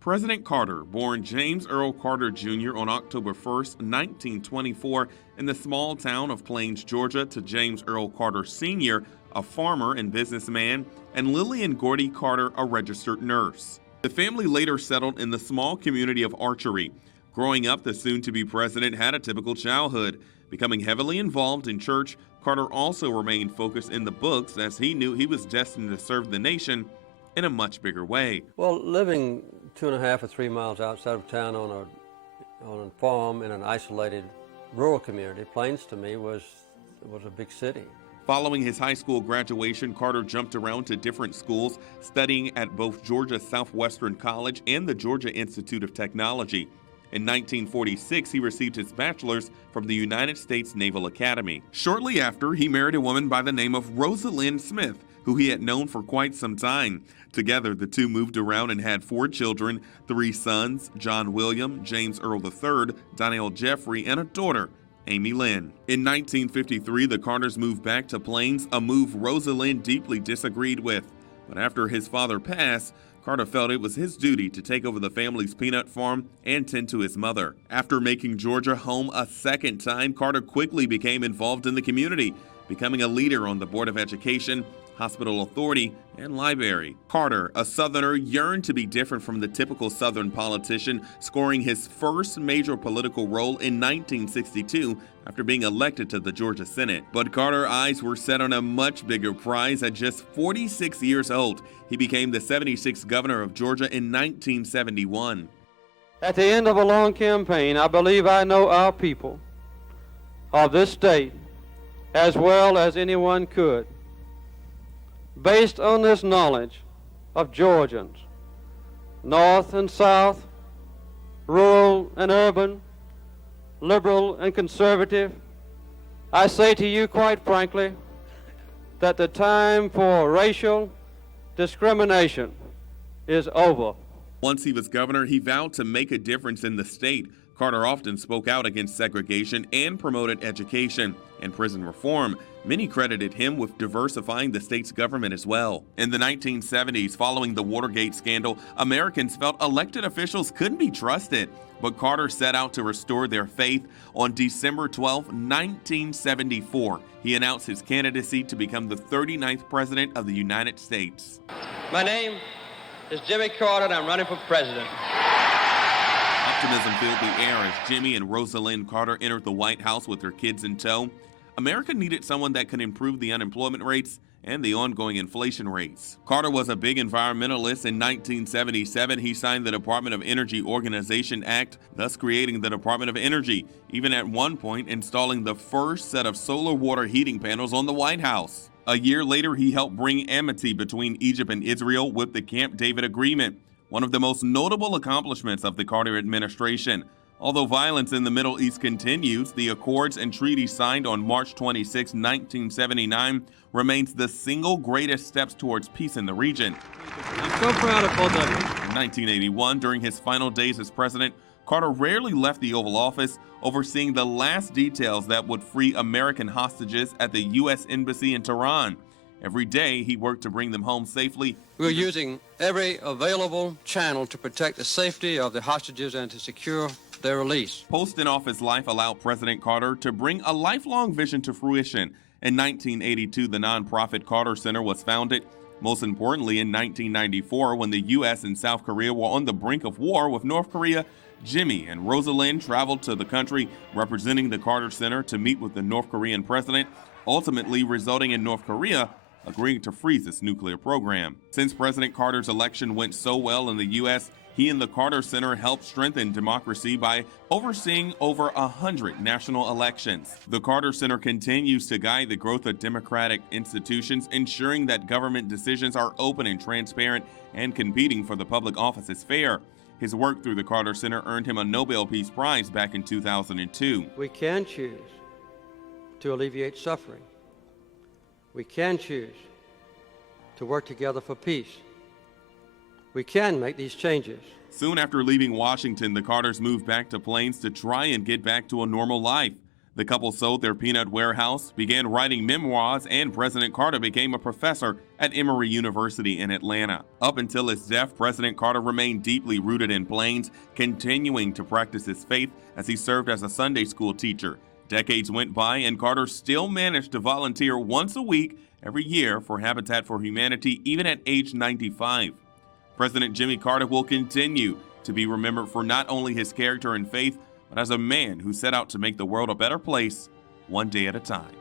President Carter, born James Earl Carter Jr. on October 1st, 1924, in the small town of Plains, Georgia, to James Earl Carter Sr., a farmer and businessman, and Lillian Gordy Carter, a registered nurse. The family later settled in the small community of Archery. Growing up, the soon-to-be president had a typical childhood. Becoming heavily involved in church, Carter also remained focused in the books as he knew he was destined to serve the nation in a much bigger way. Well, living 2.5 or 3 miles outside of town on a farm in an isolated rural community, Plains to me was a big city. Following his high school graduation, Carter jumped around to different schools, studying at both Georgia Southwestern College and the Georgia Institute of Technology. In 1946, he received his bachelor's from the United States Naval Academy. Shortly after, he married a woman by the name of Rosalind Smith, who he had known for quite some time. Together, the two moved around and had 4 children, 3 sons, John William, James Earl III, Donnell Jeffrey, and a daughter, Amy Lynn. In 1953, the Carters moved back to Plains, a move Rosalind deeply disagreed with. But after his father passed, Carter felt it was his duty to take over the family's peanut farm and tend to his mother. After making Georgia home a second time, Carter quickly became involved in the community, becoming a leader on the Board of Education, Hospital Authority, and Library. Carter, a Southerner, yearned to be different from the typical Southern politician, scoring his first major political role in 1962 after being elected to the Georgia Senate. But Carter's eyes were set on a much bigger prize. At just 46 years old, he became the 76th governor of Georgia in 1971. At the end of a long campaign, I believe I know our people of this state as well as anyone could. Based on this knowledge of Georgians, north and south, rural and urban, liberal and conservative, I say to you quite frankly that the time for racial discrimination is over. Once he was governor, he vowed to make a difference in the state. Carter often spoke out against segregation and promoted education and prison reform. Many credited him with diversifying the state's government as well. In the 1970s, following the Watergate scandal, Americans felt elected officials couldn't be trusted. But Carter set out to restore their faith. On December 12, 1974, he announced his candidacy to become the 39th President of the United States. My name is Jimmy Carter, and I'm running for president. Optimism filled the air as Jimmy and Rosalind Carter entered the White House with their kids in tow. America needed someone that could improve the unemployment rates and the ongoing inflation rates. Carter was a big environmentalist. In 1977, he signed the Department of Energy Organization Act, thus creating the Department of Energy, even at one point installing the first set of solar water heating panels on the White House. A year later, he helped bring amity between Egypt and Israel with the Camp David Agreement, one of the most notable accomplishments of the Carter administration. Although violence in the Middle East continues, the accords and treaties signed on March 26, 1979 remains the single greatest steps towards peace in the region. I'm so proud of both of you. In 1981, during his final days as president, Carter rarely left the Oval Office, overseeing the last details that would free American hostages at the U.S. Embassy in Tehran. Every day, he worked to bring them home safely. We're using every available channel to protect the safety of the hostages and to secure their release. Post-in-office life allowed President Carter to bring a lifelong vision to fruition. In 1982, the nonprofit Carter Center was founded. Most importantly, in 1994, when the U.S. and South Korea were on the brink of war with North Korea, Jimmy and Rosalind traveled to the country representing the Carter Center to meet with the North Korean president, ultimately resulting in North Korea agreeing to freeze its nuclear program. Since President Carter's election went so well in the U.S., he and the Carter Center helped strengthen democracy by overseeing over 100 national elections. The Carter Center continues to guide the growth of democratic institutions, ensuring that government decisions are open and transparent and competing for the public office is fair. His work through the Carter Center earned him a Nobel Peace Prize back in 2002. We can choose to alleviate suffering. We can choose to work together for peace. We can make these changes. Soon after leaving Washington, the Carters moved back to Plains to try and get back to a normal life. The couple sold their peanut warehouse, began writing memoirs, and President Carter became a professor at Emory University in Atlanta. Up until his death, President Carter remained deeply rooted in Plains, continuing to practice his faith as he served as a Sunday school teacher. Decades went by, and Carter still managed to volunteer once a week every year for Habitat for Humanity, even at age 95. President Jimmy Carter will continue to be remembered for not only his character and faith, but as a man who set out to make the world a better place, one day at a time.